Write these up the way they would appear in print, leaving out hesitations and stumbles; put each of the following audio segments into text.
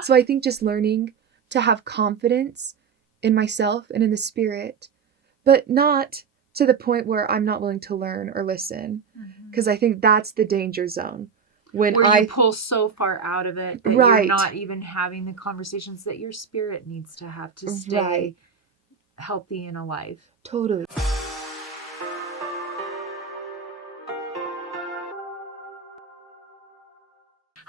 So I think just learning to have confidence in myself and in the Spirit, but not to the point where I'm not willing to learn or listen. Because I think that's the danger zone. Where you pull so far out of it that you're not even having the conversations that your spirit needs to have to stay healthy and alive. Totally.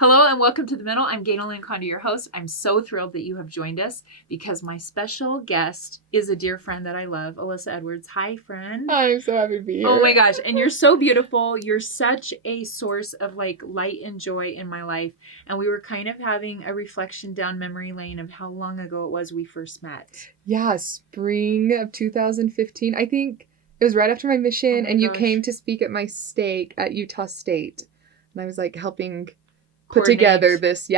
Hello and welcome to The Middle. I'm ganel-lyn, your host. I'm so thrilled that you have joined us because my special guest is a dear friend that I love, Alyssa Edwards. Hi, friend. I'm so happy to be here. Oh my gosh. And you're so beautiful. You're such a source of like light and joy in my life. And we were kind of having a reflection down memory lane of how long ago it was we first met. Yeah, spring of 2015. I think it was right after my mission, and you came to speak at my stake at Utah State. And I was like helping put together this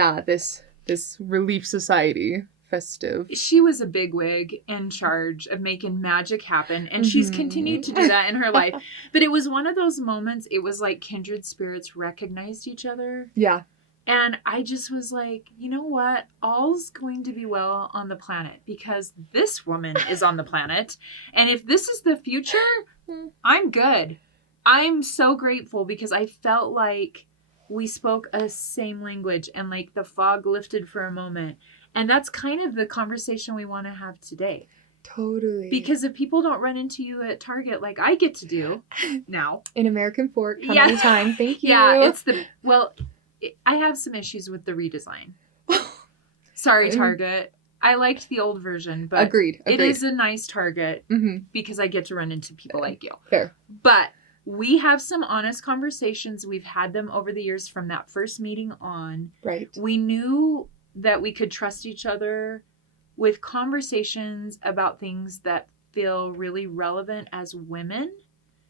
relief society festive. She was a bigwig in charge of making magic happen, and she's continued to do that in her life. But it was one of those moments, it was like kindred spirits recognized each other. Yeah. And I just was like, you know what? All's going to be well on the planet because this woman is on the planet. And if this is the future, I'm good. I'm so grateful because I felt like we spoke a same language and like the fog lifted for a moment. And that's kind of the conversation we want to have today. Totally. Because if people don't run into you at Target like I get to do now. In American Fork, come anytime. Thank you. Yeah, I have some issues with the redesign. Sorry, Target. I liked the old version, but Agreed. It is a nice Target because I get to run into people like you. Fair. But we have some honest conversations. We've had them over the years from that first meeting on. Right. We knew that we could trust each other with conversations about things that feel really relevant as women.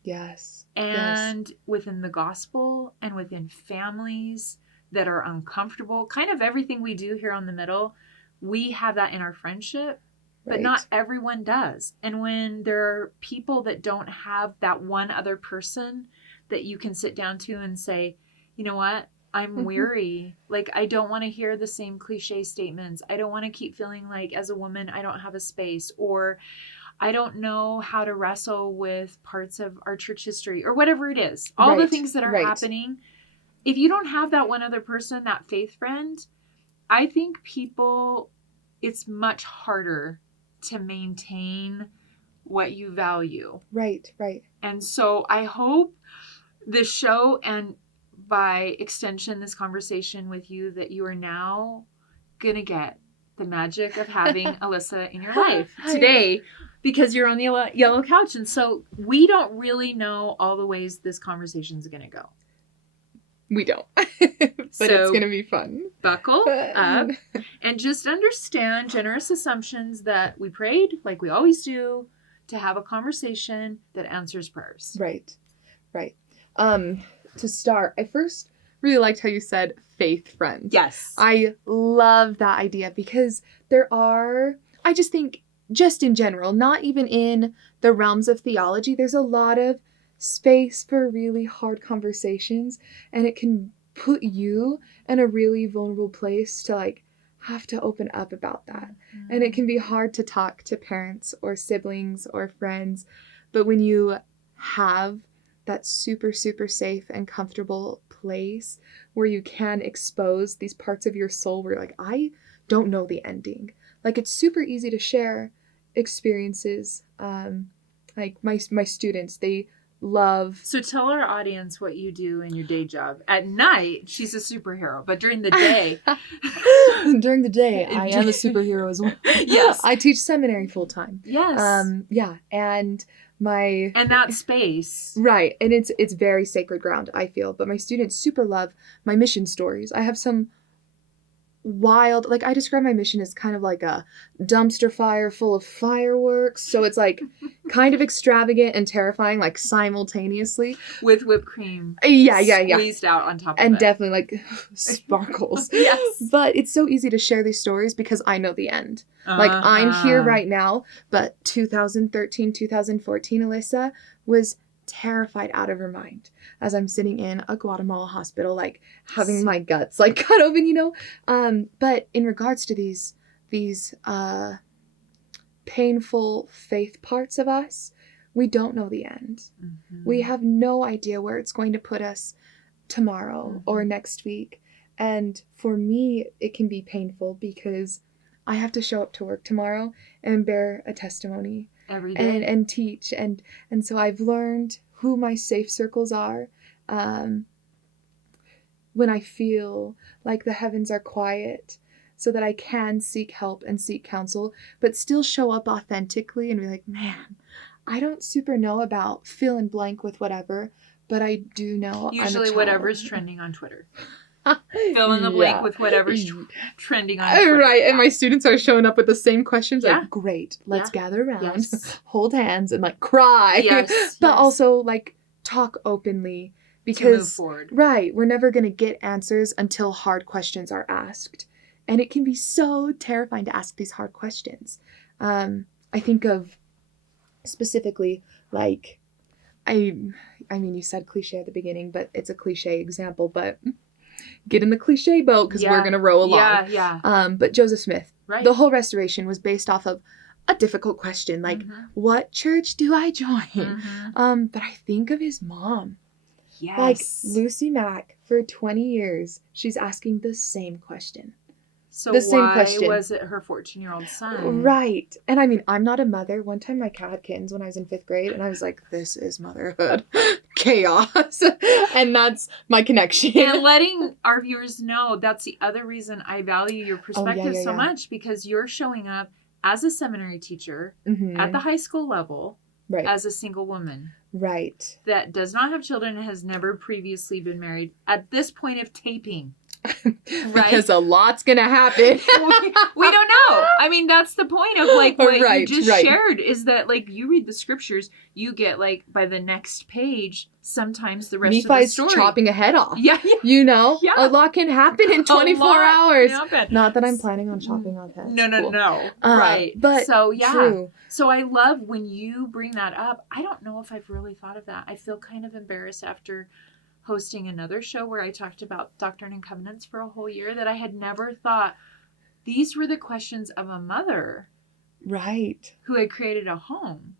Yes. And within the gospel and within families that are uncomfortable. Kind of everything we do here on The Middle, we have that in our friendship. But not everyone does. And when there are people that don't have that one other person that you can sit down to and say, you know what? I'm weary. Like, I don't want to hear the same cliche statements. I don't want to keep feeling like as a woman, I don't have a space, or I don't know how to wrestle with parts of our church history or whatever it is. All the things that are happening. If you don't have that one other person, that faith friend, I think it's much harder to maintain what you value. Right. And so I hope this show and by extension, this conversation with you, that you are now going to get the magic of having Alyssa in your life today because you're on the yellow couch. And so we don't really know all the ways this conversation is going to go. We don't. But it's going to be fun. Buckle up and just understand generous assumptions that we prayed, like we always do, to have a conversation that answers prayers. Right. To start, I first really liked how you said faith friends. Yes. I love that idea because I just think, just in general, not even in the realms of theology, there's a lot of space for really hard conversations, and it can put you in a really vulnerable place to like have to open up about that. And it can be hard to talk to parents or siblings or friends, but when you have that super, super safe and comfortable place where you can expose these parts of your soul where you're like, I don't know the ending. Like, it's super easy to share experiences. Like my students, they love. So tell our audience what you do in your day job. At night, she's a superhero, but during the day. During the day, I am a superhero as well. Yes. I teach seminary full time. Yes. And that space. Right. And it's very sacred ground, I feel. But my students super love my mission stories. I have some wild, like I describe my mission as kind of like a dumpster fire full of fireworks. So it's like kind of extravagant and terrifying, like simultaneously. With whipped cream. Yeah. Squeezed out on top of it. And definitely like sparkles. Yes. But it's so easy to share these stories because I know the end. Like I'm here right now, but 2013, 2014, Alyssa was terrified out of her mind as I'm sitting in a Guatemala hospital, like having my guts like cut open, you know. But in regards to these painful faith parts of us, we don't know the end. We have no idea where it's going to put us tomorrow or next week. And for me, it can be painful because I have to show up to work tomorrow and bear a testimony every day and teach. And so I've learned who my safe circles are. When I feel like the heavens are quiet, so that I can seek help and seek counsel, but still show up authentically and be like, man, I don't super know about fill in blank with whatever, but I do know usually whatever's trending on Twitter. Fill in the blank with whatever's trending on Twitter. Right, and my students are showing up with the same questions. Like, great, let's gather around, hold hands, and like cry. But also like talk openly, because to move forward. Right, we're never going to get answers until hard questions are asked. And it can be so terrifying to ask these hard questions. I think of specifically, like, I mean, you said cliche at the beginning, but it's a cliche example, but get in the cliche boat because we're going to row along. But Joseph Smith, the whole restoration was based off of a difficult question, like, what church do I join? But I think of his mom. Like, Lucy Mack, for 20 years, she's asking the same question. So why was it her 14-year-old son? Right. And I mean, I'm not a mother. One time my cat had kittens when I was in 5th grade, and I was like, this is motherhood. Chaos. And that's my connection. And letting our viewers know, that's the other reason I value your perspective so much, because you're showing up as a seminary teacher at the high school level as a single woman. Right. That does not have children and has never previously been married at this point of taping. Because a lot's gonna happen. We don't know. I mean, that's the point of like what you just shared, is that like you read the scriptures, you get like by the next page sometimes the rest of the story. Chopping a head off. You know, a lot can happen in 24 hours. Not that I'm planning on chopping off heads. No. Right. But so true. So I love when you bring that up. I don't know if I've really thought of that. I feel kind of embarrassed after hosting another show where I talked about Doctrine and Covenants for a whole year, that I had never thought these were the questions of a mother. Right. Who had created a home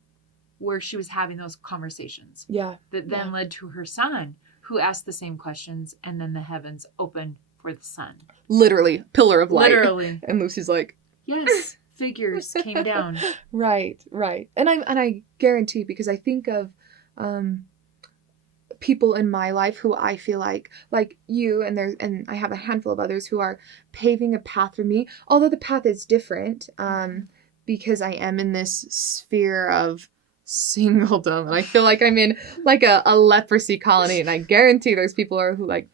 where she was having those conversations. That then led to her son, who asked the same questions, and then the heavens opened for the son. Literally. Pillar of light. Literally. And Lucy's like, yes, figures came down. Right. And I guarantee, because I think of people in my life who I feel like you, and I have a handful of others who are paving a path for me, although the path is different, because I am in this sphere of singledom, and I feel like I'm in like a leprosy colony, and I guarantee there's people who are like,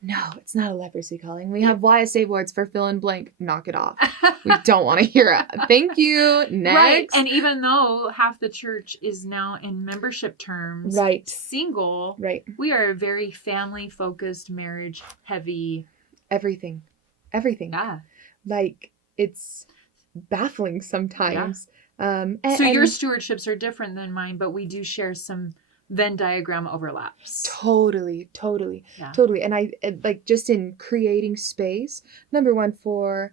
no, it's not a leprosy colony. We have YSA boards for fill in blank. Knock it off. We don't want to hear it. Thank you. Next. Right. And even though half the church is now in membership terms, single, we are a very family-focused, marriage-heavy. Everything. Yeah. Like, it's baffling sometimes. So your stewardships are different than mine, but we do share some Venn diagram overlaps. Totally. And I like, just in creating space, number one, for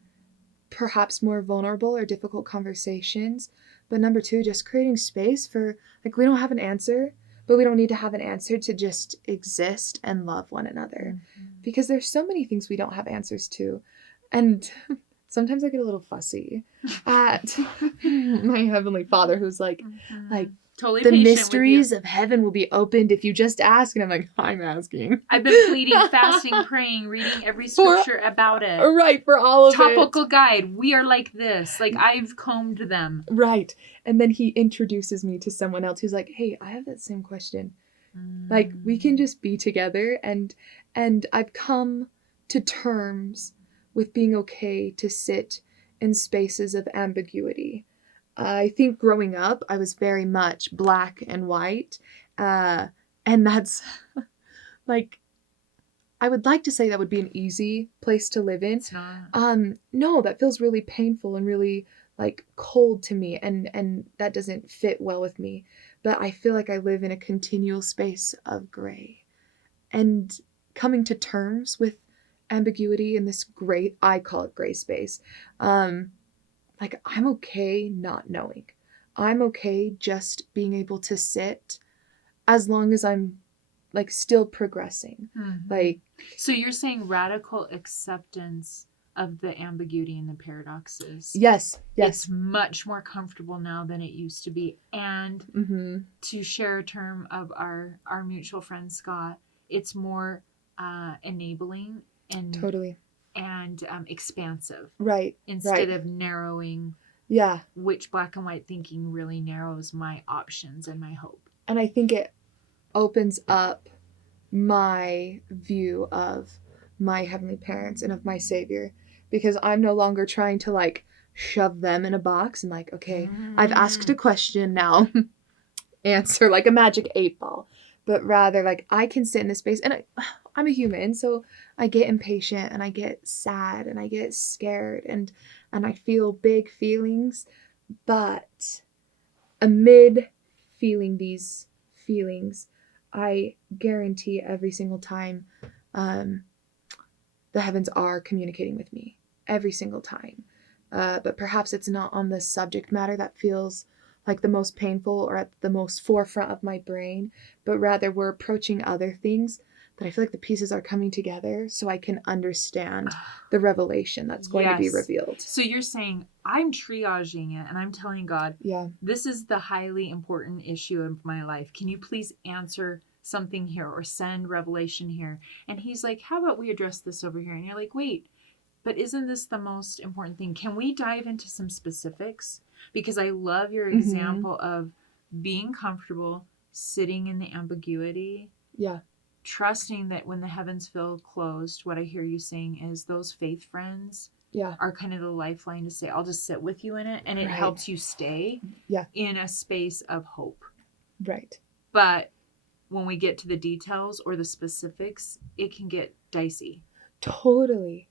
perhaps more vulnerable or difficult conversations, but number two, just creating space for, like, we don't have an answer, but we don't need to have an answer to just exist and love one another, because there's so many things we don't have answers to. And sometimes I get a little fussy at my Heavenly Father, who's like totally the mysteries of heaven will be opened if you just ask. And I'm like, I'm asking. I've been pleading, fasting, praying, reading every scripture about it. Right, for all of it. Topical guide. We are like this. Like, I've combed them. Right. And then he introduces me to someone else who's like, hey, I have that same question. Like, we can just be together. And I've come to terms with being okay to sit in spaces of ambiguity. I think growing up, I was very much black and white. And that's like, I would like to say that would be an easy place to live in. It's not. No, that feels really painful and really like cold to me. And that doesn't fit well with me. but I feel like I live in a continual space of gray. And coming to terms with ambiguity in this gray, I call it gray space. Like, I'm okay not knowing. I'm okay just being able to sit as long as I'm like still progressing. Mm-hmm. Like, so you're saying radical acceptance of the ambiguity and the paradoxes. yes. It's much more comfortable now than it used to be. And to share a term of our mutual friend Scott, it's more enabling and totally and expansive. Right. Instead of narrowing. Yeah. Which black and white thinking really narrows my options and my hope. And I think it opens up my view of my heavenly parents and of my Savior, because I'm no longer trying to like shove them in a box and like, okay, I've asked a question, now answer like a magic 8-ball, but rather like I can sit in this space, and I'm a human, so I get impatient and I get sad and I get scared and I feel big feelings, but amid feeling these feelings, I guarantee every single time the heavens are communicating with me, every single time. But perhaps it's not on the subject matter that feels like the most painful or at the most forefront of my brain, but rather we're approaching other things that I feel like the pieces are coming together so I can understand the revelation that's going to be revealed. So you're saying I'm triaging it and I'm telling God, this is the highly important issue of my life. Can you please answer something here or send revelation here? And he's like, how about we address this over here? And you're like, wait, but isn't this the most important thing? Can we dive into some specifics? Because I love your example of being comfortable, sitting in the ambiguity. Yeah. Trusting that when the heavens feel closed, what I hear you saying is those faith friends are kind of the lifeline to say, I'll just sit with you in it. And it helps you stay in a space of hope. Right. But when we get to the details or the specifics, it can get dicey. Totally.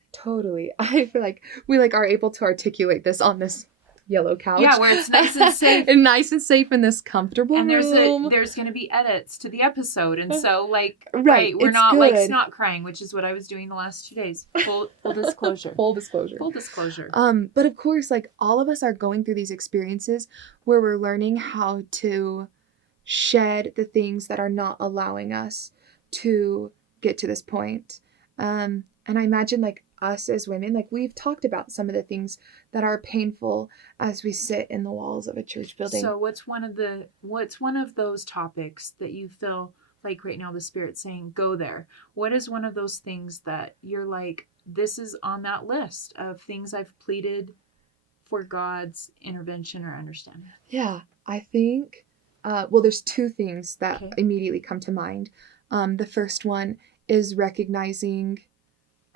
I feel like we like are able to articulate this on this yellow couch. Yeah, where it's nice and safe. And nice and safe in this comfortable room. And there's going to be edits to the episode. And so, like, we're it's not good. like snot crying, which is what I was doing the last 2 days. Full disclosure. Full disclosure. But of course, like, all of us are going through these experiences where we're learning how to shed the things that are not allowing us to get to this point. And I imagine, like, us as women, like, we've talked about some of the things that are painful as we sit in the walls of a church building. So what's one of those topics that you feel like right now the Spirit's saying, go there? What is one of those things that you're like, this is on that list of things I've pleaded for God's intervention or understanding? Yeah, I think, there's 2 things that immediately come to mind. The first one is recognizing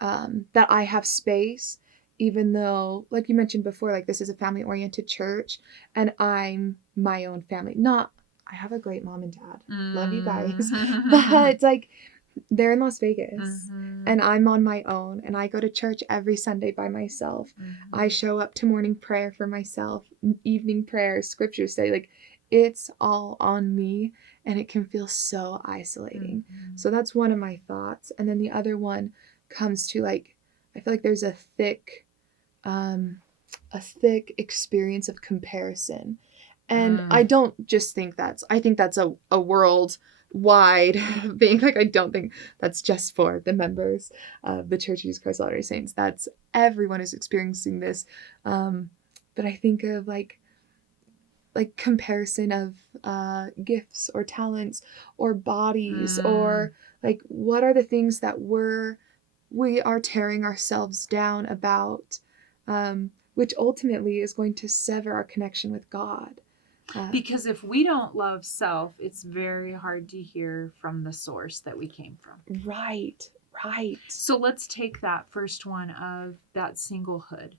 that I have space, even though, like you mentioned before, like, this is a family-oriented church, and I'm my own family. I have a great mom and dad. Love you guys. But, like, they're in Las Vegas, and I'm on my own, and I go to church every Sunday by myself. I show up to morning prayer for myself, evening prayer, scripture study. Like, it's all on me, and it can feel so isolating. So that's one of my thoughts. And then the other one comes to, like, I feel like there's a thick experience of comparison. And I don't just think I think that's a worldwide thing. Like, I don't think that's just for the members of the Church of Jesus Christ of Latter-day Saints. That's everyone is experiencing this. But I think of like comparison of gifts or talents or bodies or like, what are the things that we are tearing ourselves down about, which ultimately is going to sever our connection with God. Because if we don't love self, it's very hard to hear from the source that we came from. Right. So let's take that first one of that singlehood.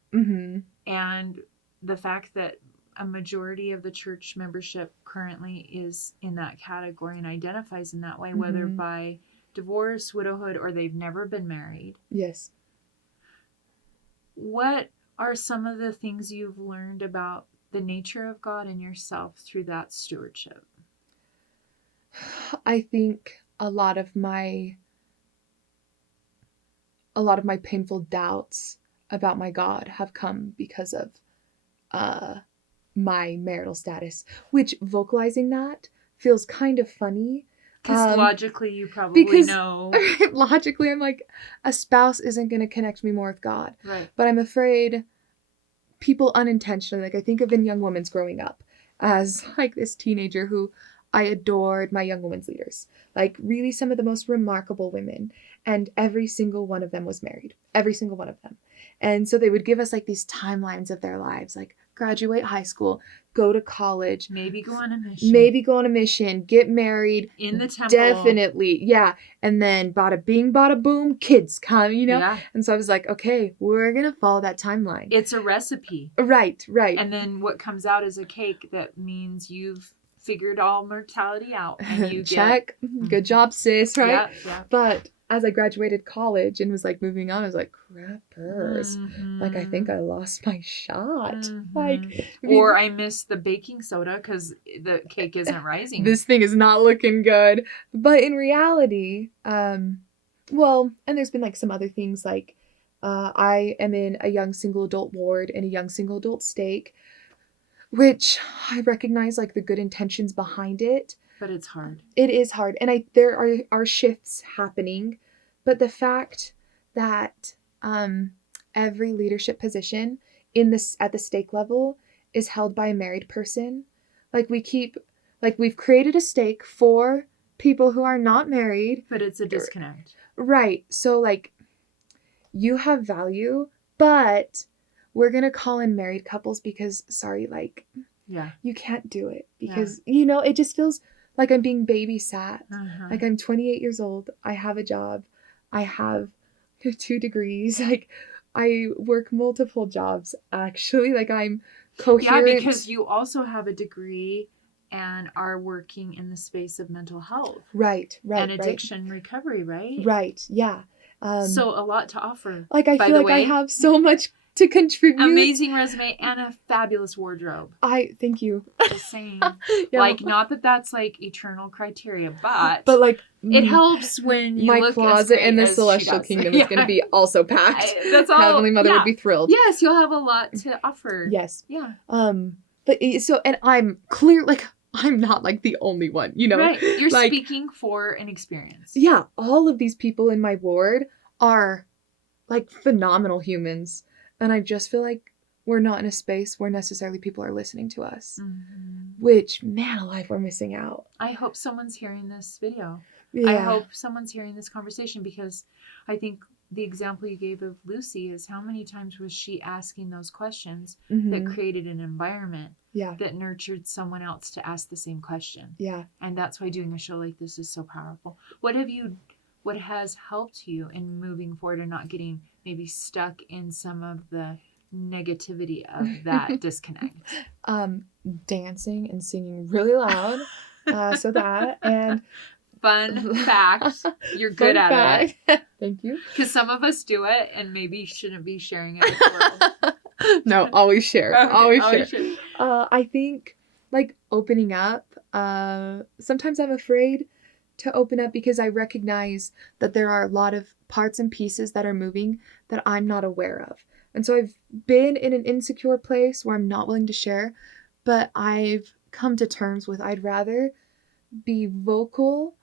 And the fact that a majority of the church membership currently is in that category and identifies in that way, whether by divorce, widowhood, or they've never been married. Yes. What are some of the things you've learned about the nature of God and yourself through that stewardship? I think a lot of my painful doubts about my God have come because of my marital status, which vocalizing that feels kind of funny. Because logically, you probably know. Logically, I'm like, a spouse isn't going to connect me more with God. Right. But I'm afraid people unintentionally, like I think of in young women's growing up as like this teenager who I adored my young women's leaders. Like really some of the most remarkable women. And every single one of them was married. Every single one of them. And so they would give us like these timelines of their lives, like graduate high school, go to college. Maybe go on a mission. Get married. In the temple. Definitely. Yeah. And then bada bing, bada boom, kids come, you know? Yeah. And so I was like, okay, we're going to follow that timeline. It's a recipe. Right. And then what comes out is a cake that means you've figured all mortality out. And you check. Good job, sis, right? Yeah. But as I graduated college and was like moving on, I was like, crappers. Like, I think I lost my shot. Like, or I missed the baking soda because the cake isn't rising. This thing is not looking good. But in reality, well, and there's been like some other things like I am in a young single adult ward and a young single adult stake, which I recognize like the good intentions behind it. But it's hard. It is hard. And there are shifts happening. But the fact that every leadership position at the stake level is held by a married person. Like we've created a stake for people who are not married. But it's a disconnect. Right. So like you have value, but we're going to call in married couples because you can't do it because, it just feels like I'm being babysat. Like I'm 28 years old. I have a job. I have 2 degrees. Like I work multiple jobs actually. Like I'm coherent. Yeah, because you also have a degree and are working in the space of mental health. Right. And addiction recovery, right? Right. Yeah. So a lot to offer. Like I feel like I have so much to contribute. Amazing resume and a fabulous wardrobe. Thank you. Just saying. Yeah. Like, not that that's like eternal criteria, but like it helps when you my look closet in the celestial kingdom is going to be also packed. That's all. Heavenly Mother would be thrilled. Yes, you'll have a lot to offer. Yes. Yeah. But so, and I'm clear, like I'm not like the only one, Right. You're like, speaking for an experience. Yeah. All of these people in my ward are like phenomenal humans. And I just feel like we're not in a space where necessarily people are listening to us. Which, man alive, we're missing out. I hope someone's hearing this video. Yeah. I hope someone's hearing this conversation because I think the example you gave of Lucy is how many times was she asking those questions that created an environment that nurtured someone else to ask the same question. Yeah. And that's why doing a show like this is so powerful. What has helped you in moving forward and not getting maybe stuck in some of the negativity of that disconnect? Dancing and singing really loud. So that, and fun fact, you're good at it. Thank you. Because some of us do it and maybe shouldn't be sharing it with the world. No, always share. Okay, always share. I think like opening up, sometimes I'm afraid to open up because I recognize that there are a lot of parts and pieces that are moving that I'm not aware of. And so I've been in an insecure place where I'm not willing to share, but I've come to terms with I'd rather be vocal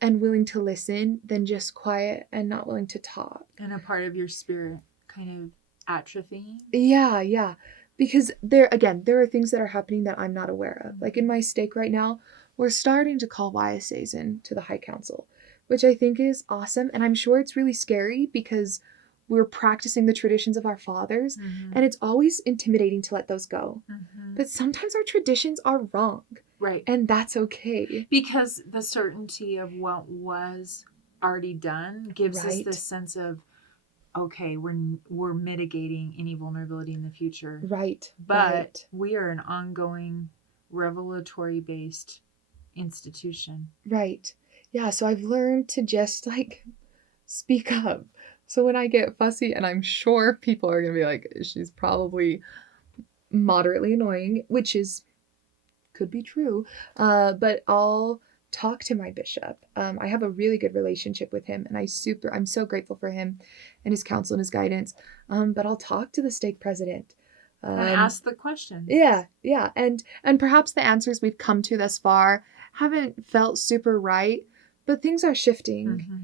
and willing to listen than just quiet and not willing to talk. And a part of your spirit kind of atrophying. Yeah. Because there are things that are happening that I'm not aware of. Like in my stake right now, we're starting to call YSAs into the High Council, which I think is awesome. And I'm sure it's really scary because we're practicing the traditions of our fathers. And it's always intimidating to let those go. But sometimes our traditions are wrong. Right. And that's okay. Because the certainty of what was already done gives us this sense of, okay, we're mitigating any vulnerability in the future. Right. But we are an ongoing revelatory-based institution. Right. Yeah, so I've learned to just like speak up. So when I get fussy, and I'm sure people are going to be like, she's probably moderately annoying, which could be true. But I'll talk to my bishop. I have a really good relationship with him, and I'm so grateful for him and his counsel and his guidance. But I'll talk to the stake president. And ask the question. Yeah. And perhaps the answers we've come to thus far haven't felt super right, but things are shifting. Mm-hmm.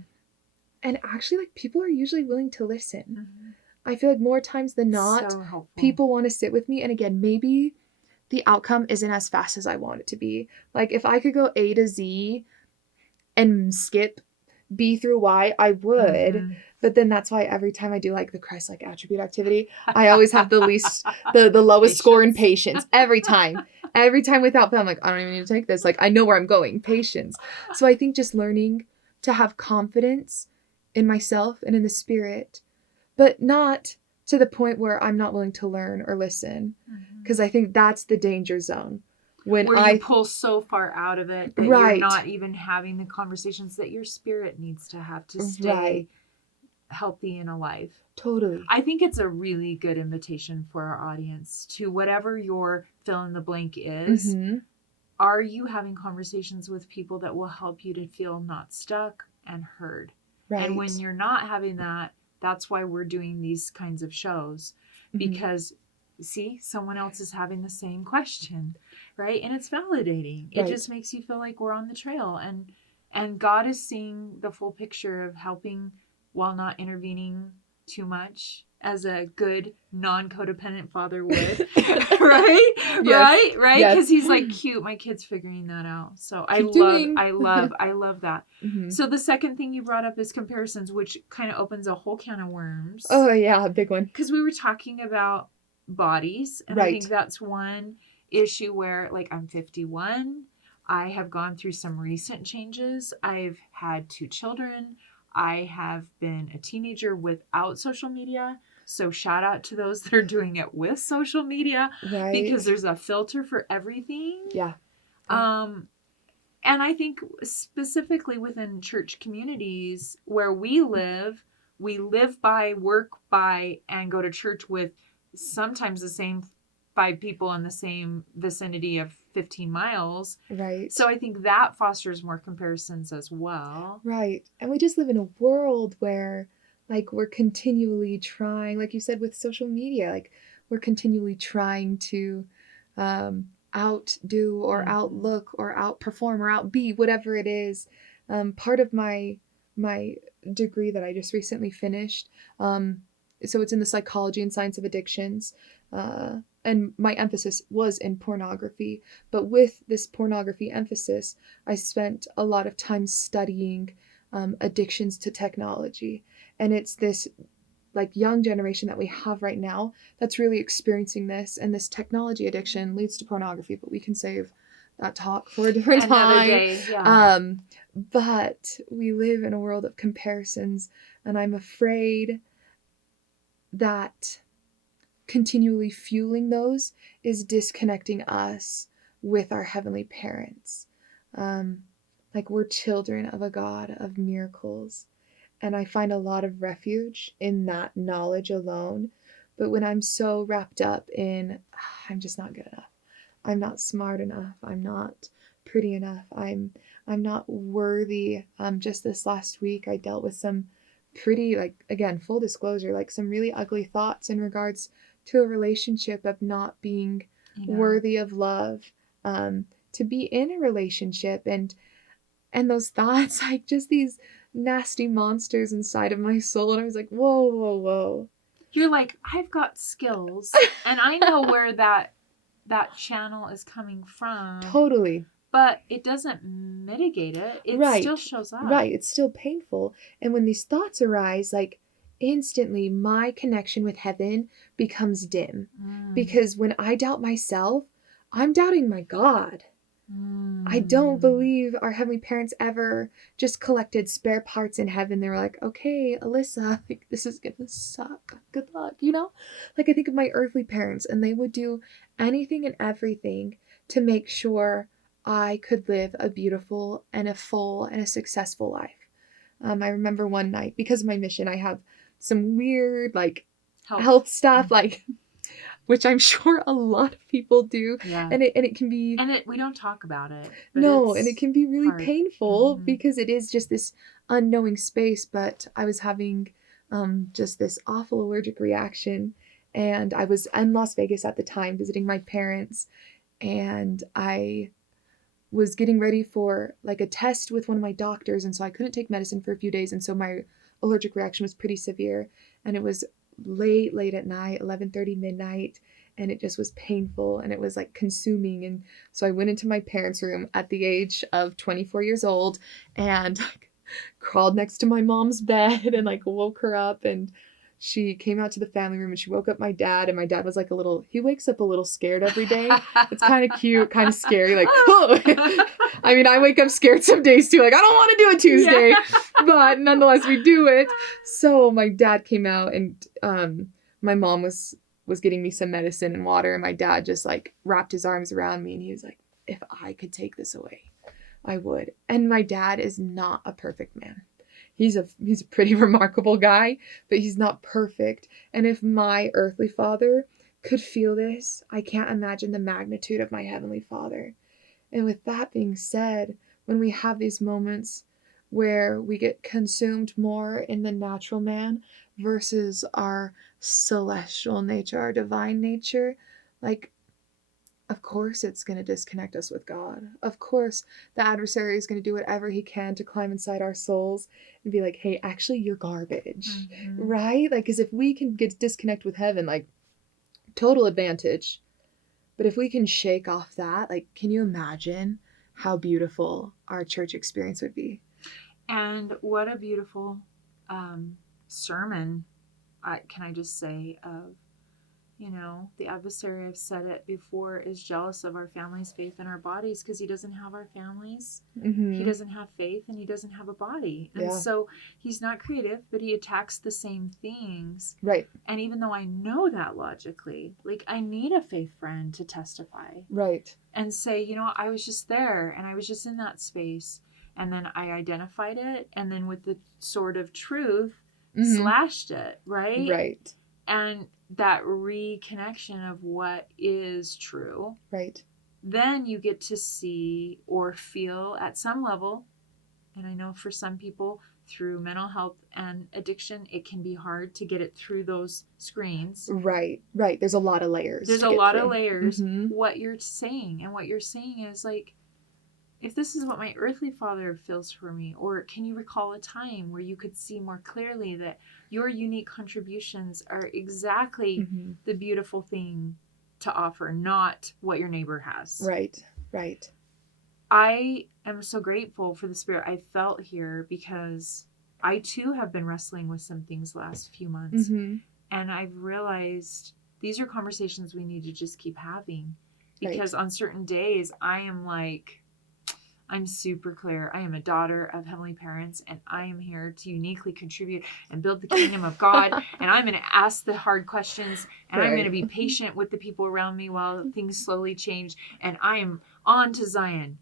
And actually, like, people are usually willing to listen. Mm-hmm. I feel like more times than not, so people want to sit with me. And again, maybe the outcome isn't as fast as I want it to be. Like, if I could go A to Z and skip B through Y, I would. Mm-hmm. But then that's why every time I do like the Christ-like attribute activity, I always have the least, the lowest score in patience. Every time without fail, I'm like, I don't even need to take this. Like, I know where I'm going. Patience. So I think just learning to have confidence in myself and in the Spirit, but not to the point where I'm not willing to learn or listen. Because I think that's the danger zone. Where you pull so far out of it that you're not even having the conversations that your spirit needs to have to stay healthy and alive. Totally. I think it's a really good invitation for our audience to whatever your fill in the blank is. Mm-hmm. Are you having conversations with people that will help you to feel not stuck and heard? Right. And when you're not having that, that's why we're doing these kinds of shows. Mm-hmm. Because, see, someone else is having the same question, right? And it's validating. Right. It just makes you feel like we're on the trail. And God is seeing the full picture of helping while not intervening too much, as a good non-codependent father would. Right? Yes. Right? Because he's like, cute, my kid's figuring that out. So I love that. Mm-hmm. So the second thing you brought up is comparisons, which kind of opens a whole can of worms. Oh yeah, a big one. Because we were talking about bodies, and I think that's one issue where, like, I'm 51. I have gone through some recent changes. I've had 2 children. I have been a teenager without social media. So shout out to those that are doing it with social media. Right. Because there's a filter for everything. Yeah. And I think specifically within church communities where we live by, work by, and go to church with sometimes the same 5 people in the same vicinity of 15 miles. Right. So I think that fosters more comparisons as well. Right. And we just live in a world where, like, we're continually trying, like you said, with social media, like, we're continually trying to outdo or outlook or outperform or outbe, whatever it is. Part of my degree that I just recently finished, so it's in the psychology and science of addictions, and my emphasis was in pornography. But with this pornography emphasis, I spent a lot of time studying addictions to technology. And it's this, like, young generation that we have right now that's really experiencing this. And this technology addiction leads to pornography, but we can save that talk for a different time. Day, yeah. But we live in a world of comparisons, and I'm afraid that continually fueling those is disconnecting us with our heavenly parents. Like, we're children of a God of miracles, and I find a lot of refuge in that knowledge alone. But when I'm so wrapped up in, I'm just not good enough, I'm not smart enough, I'm not pretty enough, I'm not worthy. Just this last week, I dealt with some pretty, like, again, full disclosure, like, some really ugly thoughts in regards to a relationship of not being worthy of love, to be in a relationship, and those thoughts, like, just these nasty monsters inside of my soul. And I was like, whoa. You're like, I've got skills, and I know where that channel is coming from. Totally. But it doesn't mitigate it. It still shows up. Right. It's still painful. And when these thoughts arise, like, instantly my connection with heaven becomes dim. Because when I doubt myself, I'm doubting my God. I don't believe our heavenly parents ever just collected spare parts in heaven. They were like, okay, Alyssa, like, this is gonna suck. Good luck, you know? Like, I think of my earthly parents, and they would do anything and everything to make sure I could live a beautiful and a full and a successful life. I remember one night, because of my mission, I have some weird, like, health stuff. Like, which I'm sure a lot of people do. Yeah. And it can be... And we don't talk about it. But No, and it can be really hard. painful Mhm. because it is just this unknowing space. But I was having just this awful allergic reaction. And I was in Las Vegas at the time visiting my parents. And I was getting ready for like a test with one of my doctors. And so I couldn't take medicine for a few days. And so my allergic reaction was pretty severe. And it was late at night, 11:30, midnight. And it just was painful and it was like consuming. And so I went into my parents' room at the age of 24 years old and crawled next to my mom's bed and like woke her up. And she came out to the family room and she woke up my dad. And my dad was like he wakes up a little scared every day. It's kind of cute, kind of scary. Like, oh, I mean, I wake up scared some days too. Like, I don't want to do it Tuesday, yeah. But nonetheless, we do it. So my dad came out and my mom was getting me some medicine and water. And my dad just like wrapped his arms around me and he was like, if I could take this away, I would. And my dad is not a perfect man. He's a pretty remarkable guy, but he's not perfect. And if my earthly father could feel this, I can't imagine the magnitude of my heavenly Father. And with that being said, when we have these moments where we get consumed more in the natural man versus our celestial nature, our divine nature, like, of course it's going to disconnect us with God. Of course the adversary is going to do whatever he can to climb inside our souls and be like, hey, actually you're garbage, right? Like, because if we can get disconnect with heaven, like, total advantage. But if we can shake off that, like, can you imagine how beautiful our church experience would be? And what a beautiful sermon, can I just say, of, the adversary, I've said it before, is jealous of our family's faith in our bodies because he doesn't have our families. Mm-hmm. He doesn't have faith and he doesn't have a body. And so he's not creative, but he attacks the same things. Right. And even though I know that logically, like, I need a faith friend to testify. Right. And say, I was just there and I was just in that space. And then I identified it. And then with the sword of truth, slashed it. Right. Right. And that reconnection of what is true. Right. Then you get to see or feel at some level, and I know for some people through mental health and addiction, it can be hard to get it through those screens. Right. There's a lot of layers. What you're saying. And what you're saying is like, if this is what my earthly father feels for me, or can you recall a time where you could see more clearly that your unique contributions are exactly the beautiful thing to offer, not what your neighbor has. Right. I am so grateful for the spirit I felt here because I too have been wrestling with some things the last few months. And I've realized these are conversations we need to just keep having because on certain days I am like, I'm super clear. I am a daughter of heavenly parents and I am here to uniquely contribute and build the kingdom of God. And I'm going to ask the hard questions and I'm going to be patient with the people around me while things slowly change. And I am on to Zion.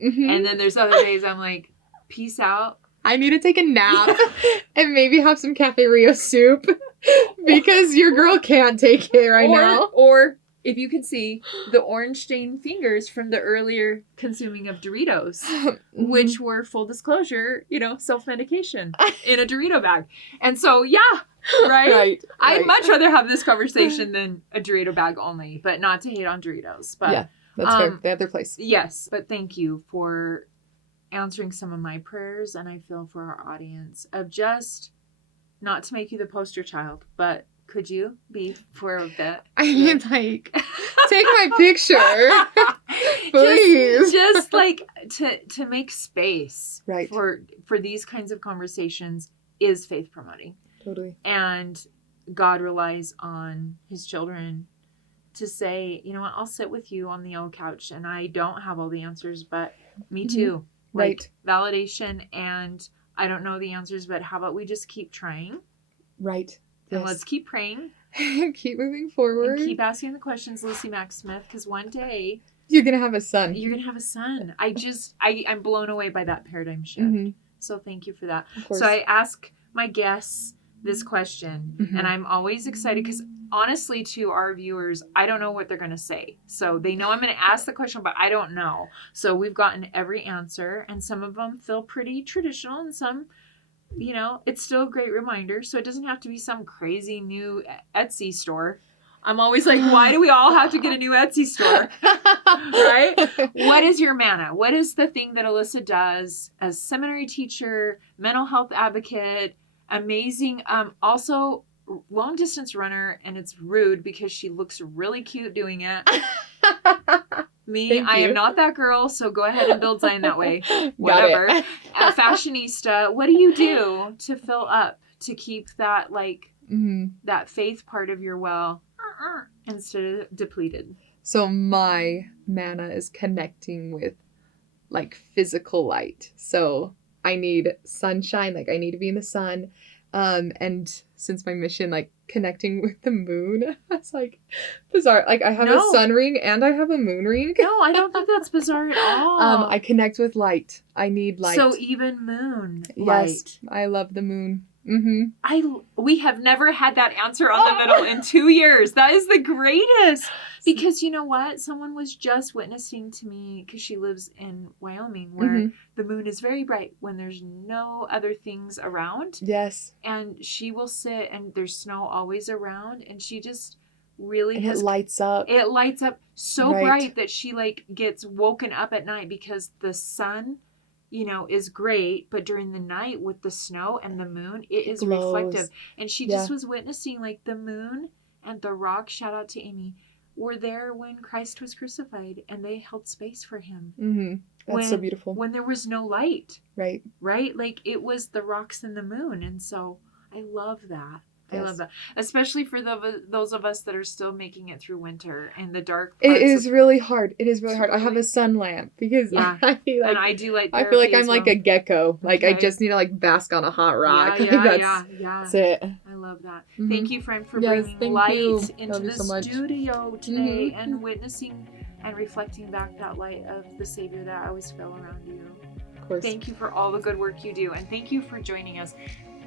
And then there's other days I'm like, peace out. I need to take a nap and maybe have some Cafe Rio soup because your girl can't take it right now. Or if you can see the orange stained fingers from the earlier consuming of Doritos, which were, full disclosure, self-medication in a Dorito bag. And so, right? I'd much rather have this conversation than a Dorito bag only, but not to hate on Doritos. But yeah, that's fair. They have their place. Yes, but thank you for answering some of my prayers, and I feel for our audience of just, not to make you the poster child, but could you be for a bit? I mean, like, take my picture, please. Just like to make space, right, for these kinds of conversations is faith promoting. Totally. And God relies on His children to say, you know what, I'll sit with you on the old couch, and I don't have all the answers, but me too. Right. Like, validation, and I don't know the answers, but how about we just keep trying? Right. And let's keep praying. Keep moving forward. And keep asking the questions, Lucy Mack Smith, because one day you're going to have a son. I'm blown away by that paradigm shift. So thank you for that. So I ask my guests this question. Mm-hmm. And I'm always excited because honestly, to our viewers, I don't know what they're going to say. So they know I'm going to ask the question, but I don't know. So we've gotten every answer, and some of them feel pretty traditional, and some, you know, it's still a great reminder. So it doesn't have to be some crazy new Etsy store. I'm always like, why do we all have to get a new Etsy store? Right? What is your manna? What is the thing that Alyssa does as seminary teacher, mental health advocate, amazing, also long distance runner, and it's rude because she looks really cute doing it. Me, I am not that girl, so go ahead and build Zion that way. Whatever. A fashionista, what do you do to fill up, to keep that, like, that faith part of your well instead of depleted? So my manna is connecting with, like, physical light. So I need sunshine, like I need to be in the sun. And since my mission, like, connecting with the moon, it's like bizarre. Like, I have a sun ring and I have a moon ring. No, I don't think that's bizarre at all. I connect with light. I need light. So even moon light. Yes, I love the moon. We have never had that answer on the middle in 2 years. That is the greatest. Because you know what? Someone was just witnessing to me, because she lives in Wyoming, where the moon is very bright when there's no other things around. Yes. And she will sit, and there's snow always around, and she just really and it lights up. It lights up so bright that she, like, gets woken up at night because the sun, you know, is great, but during the night with the snow and the moon, it is reflective. And she just was witnessing, like, the moon and the rock, shout out to Amy, were there when Christ was crucified, and they held space for him. That's so beautiful. When there was no light. Right. Like, it was the rocks and the moon. And so I love that. Yes. I love that. Especially for those of us that are still making it through winter and the dark parts. It is really hard. It is really hard. I have a sun lamp because I feel like, and I do light I feel like I'm like a gecko. Like, I just need to, like, bask on a hot rock. That's it. I love that. Thank you, friend, for bringing light into the studio today and witnessing and reflecting back that light of the Savior that I always feel around you. Of course. Thank you for all the good work you do, and thank you for joining us.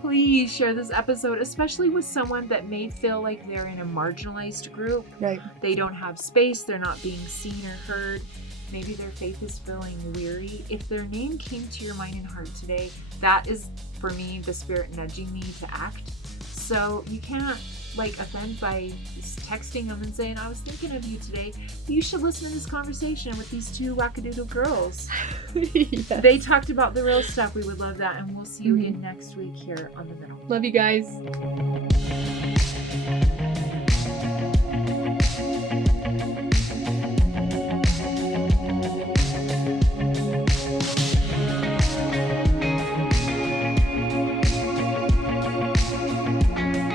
Please share this episode, especially with someone that may feel like they're in a marginalized group. Right. They don't have space. They're not being seen or heard. Maybe their faith is feeling weary. If their name came to your mind and heart today, that is, for me, the Spirit nudging me to act. So you can't, like, offend by texting them and saying, I was thinking of you today. You should listen to this conversation with these two wackadoodle girls. Yes. They talked about the real stuff. We would love that. And we'll see you again next week here on The Middle. Love you guys.